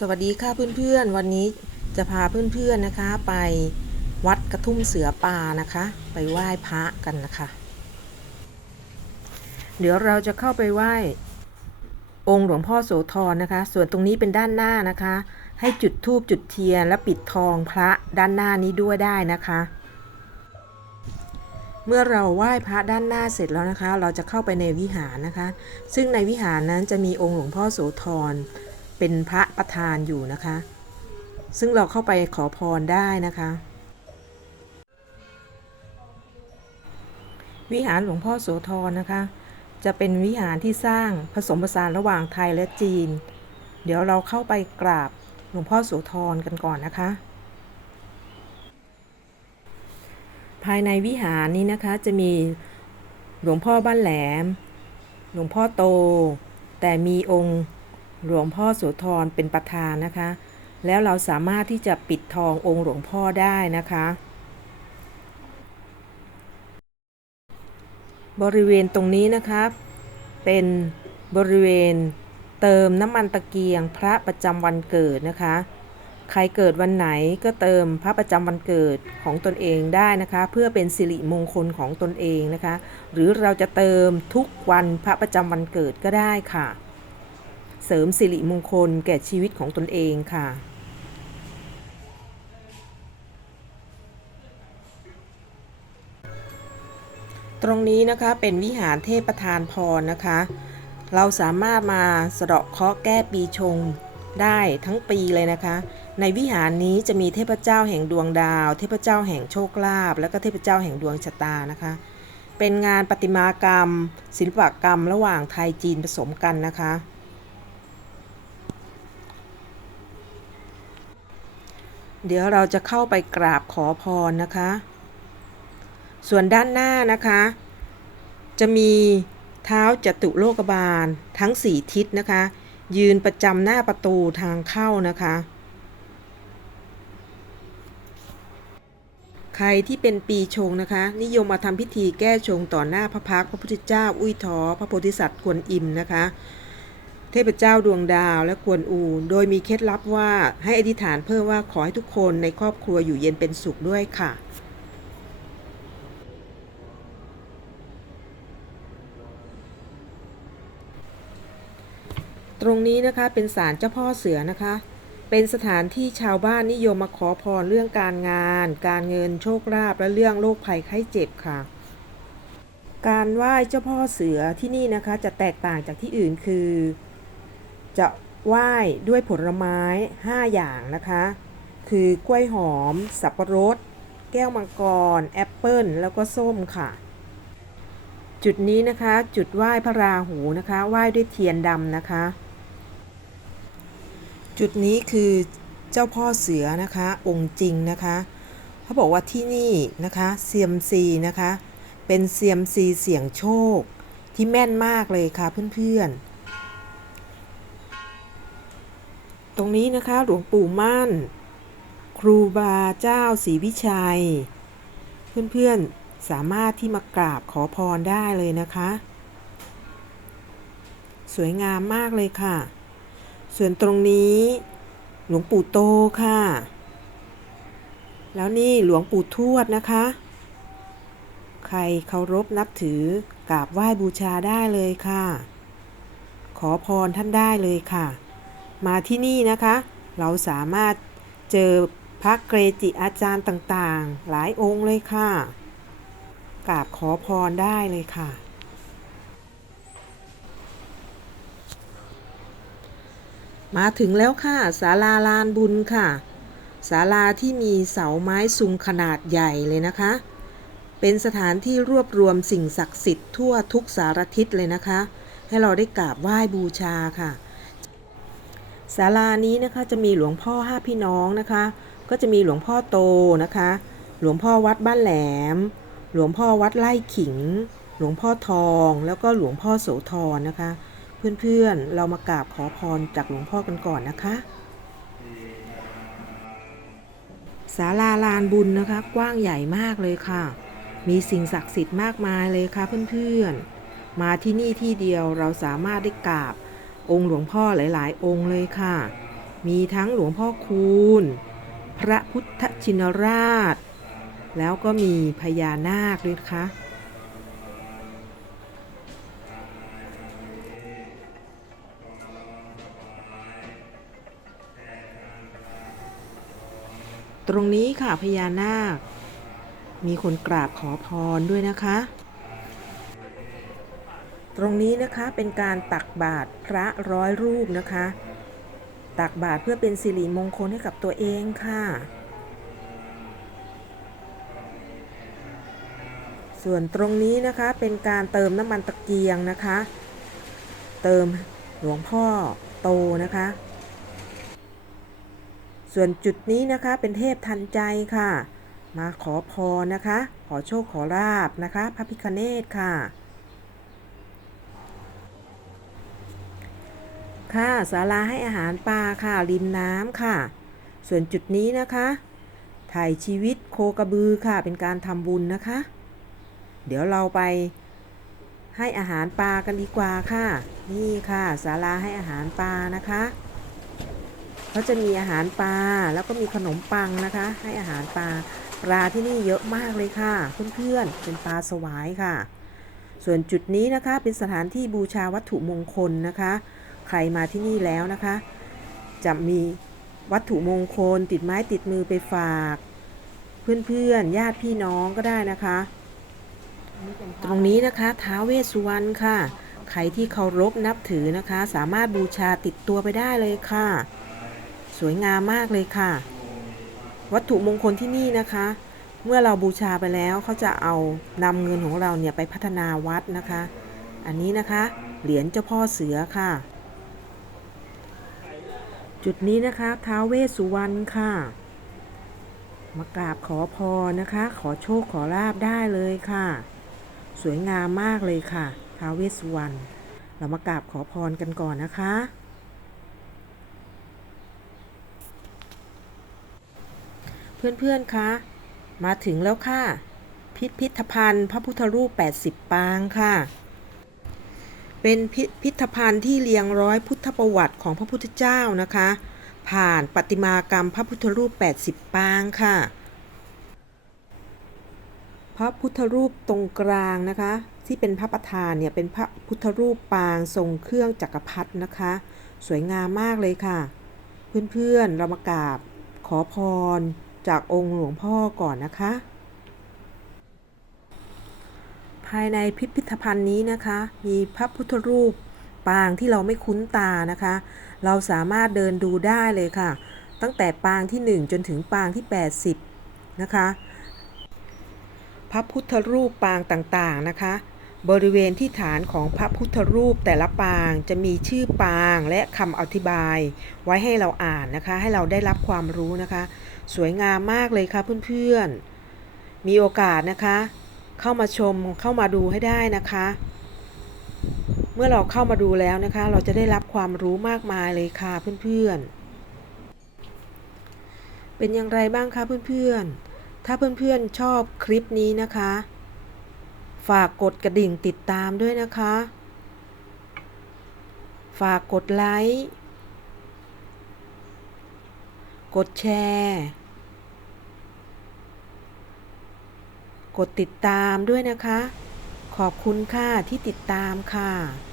สวัสดีค่ะเพื่อนๆ วันนี้จะพาเพื่อนๆนะคะไปวัดกระทุ่มเสือป่านะคะ ไปไหว้พระกันนะคะ เดี๋ยวเราจะเข้าไปไหว้องค์หลวงพ่อโสธรนะคะ ส่วนตรงนี้เป็นด้านหน้านะคะ ให้จุดธูปจุดเทียนและปิดทองพระด้านหน้านี้ด้วยได้นะคะ เมื่อเราไหว้พระด้านหน้าเสร็จแล้วนะคะ เราจะเข้าไปในวิหารนะคะ ซึ่งในวิหารนั้นจะมีองค์หลวงพ่อโสธร เป็นพระประธานอยู่นะคะ ซึ่งเราเข้าไปขอพรได้นะคะ วิหารหลวงพ่อโสธรนะคะ จะเป็นวิหารที่สร้างผสมผสานระหว่างไทยและจีน เดี๋ยวเราเข้าไปกราบหลวงพ่อโสธรกันก่อนนะคะ ภายในวิหารนี้นะคะจะมีหลวงพ่อบ้านแหลม หลวงพ่อโต แต่มีองค์ หลวงพ่อโสธรเป็นประธานนะคะ แล้วเราสามารถที่จะปิดทององค์หลวงพ่อได้นะคะ บริเวณตรงนี้นะคะ เป็นบริเวณเติมน้ำมันตะเกียงพระประจำวันเกิดนะคะ ใครเกิดวันไหนก็เติมพระประจำวันเกิดของตนเองได้นะคะ เพื่อเป็นสิริมงคลของตนเองนะคะ หรือเราจะเติมทุกวันพระประจำวันเกิดก็ได้ค่ะ เสริมสิริมงคลแก่ชีวิตของตนเองค่ะ ตรงนี้นะคะเป็นวิหารเทพประธานพรนะคะ เราสามารถมาสะเดาะเคราะห์แก้ปีชงได้ทั้งปีเลยนะคะ ในวิหารนี้จะมีเทพเจ้าแห่งดวงดาว เทพเจ้าแห่งโชคลาภและก็เทพเจ้าแห่งดวงชะตานะคะ เป็นงานประติมากรรม ศิลปกรรมระหว่างไทยจีนผสมกันนะคะ เดี๋ยวเราจะเข้าไปกราบขอพรนะคะ ส่วนด้านหน้านะคะ จะมีเท้าจตุโลกบาลทั้ง4ทิศนะคะ ยืนประจำหน้าประตูทางเข้านะคะ ใครที่เป็นปีชงนะคะ นิยมมาทำพิธีแก้ชงต่อหน้าพระพักพระพุทธเจ้า อุ้ยท้อพระโพธิสัตว์กวนอิมนะคะ ทพเจ้าดวงดาวและกวนอู โดยมีเคล็ดลับว่าให้อธิษฐานเพิ่มว่าขอให้ทุกคนในครอบครัวอยู่เย็นเป็นสุขด้วยค่ะตรงนี้นะคะเป็นศาลเจ้าพ่อเสือนะคะ เป็นสถานที่ชาวบ้านนิยมมาขอพรเรื่องการงาน การเงินโชคลาภและเรื่องโรคภัยไข้เจ็บค่ะ การไหว้เจ้าพ่อเสือที่นี่นะคะจะแตกต่างจากที่อื่นคือ จะไหว้ด้วยผลไม้ 5 อย่างนะคะ คือกล้วยหอม สับปะรด แก้วมังกร แอปเปิลแล้วก็ส้มค่ะ จุดนี้นะคะ จุดไหว้พระราหูนะคะ ไหว้ด้วยเทียนดำนะคะ จุดนี้คือเจ้าพ่อเสือนะคะ องค์จริงนะคะเขาบอกว่าที่นี่นะคะเซียมซีนะคะ เป็นเซียมซีเสี่ยงโชคที่แม่นมากเลยค่ะเพื่อนๆ ตรงนี้นะคะหลวงปู่มั่น ครูบาเจ้าศรีวิชัย เพื่อนๆสามารถที่มากราบขอพรได้เลยนะคะ สวยงามมากเลยค่ะ ส่วนตรงนี้หลวงปู่โตค่ะ แล้วนี่หลวงปู่ทวดนะคะ ใครเคารพนับถือกราบไหว้บูชาได้เลยค่ะ ขอพรท่านได้เลยค่ะ มาที่นี่นะคะ เราสามารถเจอพระเกจิอาจารย์ต่างๆ หลายองค์เลยค่ะกราบขอพรได้เลยค่ะ มาถึงแล้วค่ะศาลาลานบุญค่ะศาลาที่มีเสาไม้ซุงขนาดใหญ่เลยนะคะ เป็นสถานที่รวบรวมสิ่งศักดิ์สิทธิ์ทั่วทุกสารทิศเลยนะคะ ให้เราได้กราบไหว้บูชาค่ะ ศาลานี้นะคะจะมีหลวงพ่อห้าพี่น้องนะคะ ก็จะมีหลวงพ่อโตนะคะ หลวงพ่อวัดบ้านแหลม หลวงพ่อวัดไร่ขิง หลวงพ่อทอง แล้วก็หลวงพ่อโสธรนะคะ เพื่อนๆ เรามากราบขอพรจากหลวงพ่อกันก่อนนะคะศาลาลานบุญนะคะ กว้างใหญ่มากเลยค่ะ มีสิ่งศักดิ์สิทธิ์มากมายเลยค่ะเพื่อนๆ มาที่นี่ที่เดียวเราสามารถได้กราบ องค์หลวงพ่อหลาย ๆ องค์เลยค่ะ มีทั้งหลวงพ่อคูณ พระพุทธชินราช แล้วก็มีพญานาคด้วยนะคะตรงนี้ค่ะพญานาค มีคนกราบขอพรด้วยนะคะ ตรงนี้นะคะเป็นการตักบาตรพระร้อยรูปนะคะ ตักบาตรเพื่อเป็นสิริมงคลให้กับตัวเองค่ะ ส่วนตรงนี้นะคะเป็นการเติมน้ำมันตะเกียงนะคะ เติมหลวงพ่อโตนะคะ ส่วนจุดนี้นะคะเป็นเทพทันใจค่ะ มาขอพรนะคะ ขอโชคขอลาบนะคะ พระพิคเนตค่ะ ค่ะศาลาให้อาหารปลาค่ะริมน้ำค่ะ ส่วนจุดนี้นะคะ ถ่ายชีวิตโคกระบือค่ะเป็นการทำบุญนะคะ เดี๋ยวเราไปให้อาหารปลากันดีกว่าค่ะ นี่ค่ะศาลาให้อาหารปลานะคะเขาจะมีอาหารปลาแล้วก็มีขนมปังนะคะ ให้อาหารปลาปลาที่นี่เยอะมากเลยค่ะ เพื่อนๆเป็นปลาสวายค่ะ ส่วนจุดนี้นะคะเป็นสถานที่บูชาวัตถุมงคลนะคะ ใครมาที่นี่แล้วนะคะ จะมีวัตถุมงคลติดไม้ติดมือไปฝาก เพื่อนๆญาติพี่น้องก็ได้นะคะ ตรงนี้นะคะท้าเวสสุวรรณค่ะ ใครที่เคารพนับถือนะคะ สามารถบูชาติดตัวไปได้เลยค่ะ สวยงามมากเลยค่ะ วัตถุมงคลที่นี่นะคะ เมื่อเราบูชาไปแล้วเขาจะเอานำเงินของเราเนี่ยไปพัฒนาวัดนะคะ อันนี้นะคะ เหรียญเจ้าพ่อเสือค่ะ จุดนี้นะคะท้าวเวสสุวรรณค่ะ มากราบขอพรนะคะ ขอโชคขอลาบได้เลยค่ะ สวยงามมากเลยค่ะท้าวเวสสุวรรณเรามากราบขอพรกันก่อนนะคะ เพื่อนๆคะมาถึงแล้วค่ะ พิพิธภัณฑ์พระพุทธรูป 80 ปางค่ะ เป็นพิพิธภัณฑ์ที่เรียงร้อยพุทธประวัติของพระพุทธเจ้านะคะ ผ่านประติมากรรมพระพุทธรูป 80 ปางค่ะ พระพุทธรูปตรงกลางนะคะ ที่เป็นพระประธานเนี่ยเป็นพระพุทธรูปปางทรงเครื่องจักรพรรดินะคะ สวยงามมากเลยค่ะ เพื่อนๆเรามากราบขอพรจากองค์หลวงพ่อก่อนนะคะ ภายในพิพิธภัณฑ์นี้นะคะ มีพระพุทธรูปปางที่เราไม่คุ้นตานะคะ เราสามารถเดินดูได้เลยค่ะ ตั้งแต่ปางที่ 1 จนถึงปางที่ 80 นะคะ พระพุทธรูปปางต่างๆนะคะ บริเวณที่ฐานของพระพุทธรูปแต่ละปางจะมีชื่อปางและคำอธิบาย ไว้ให้เราอ่านนะคะ ให้เราได้รับความรู้นะคะ สวยงามมากเลยค่ะเพื่อนๆ มีโอกาสนะคะ เข้ามาชมเข้ามาดูให้ได้นะคะ เมื่อเราเข้ามาดูแล้วนะคะ เราจะได้รับความรู้มากมายเลยค่ะเพื่อนๆ เป็นอย่างไรบ้างคะเพื่อนๆ ถ้าเพื่อนๆชอบคลิปนี้นะคะ ฝากกดกระดิ่งติดตามด้วยนะคะ ฝากกดไลค์ กดแชร์ กดติดตามด้วยนะคะ ขอบคุณค่ะที่ติดตามค่ะ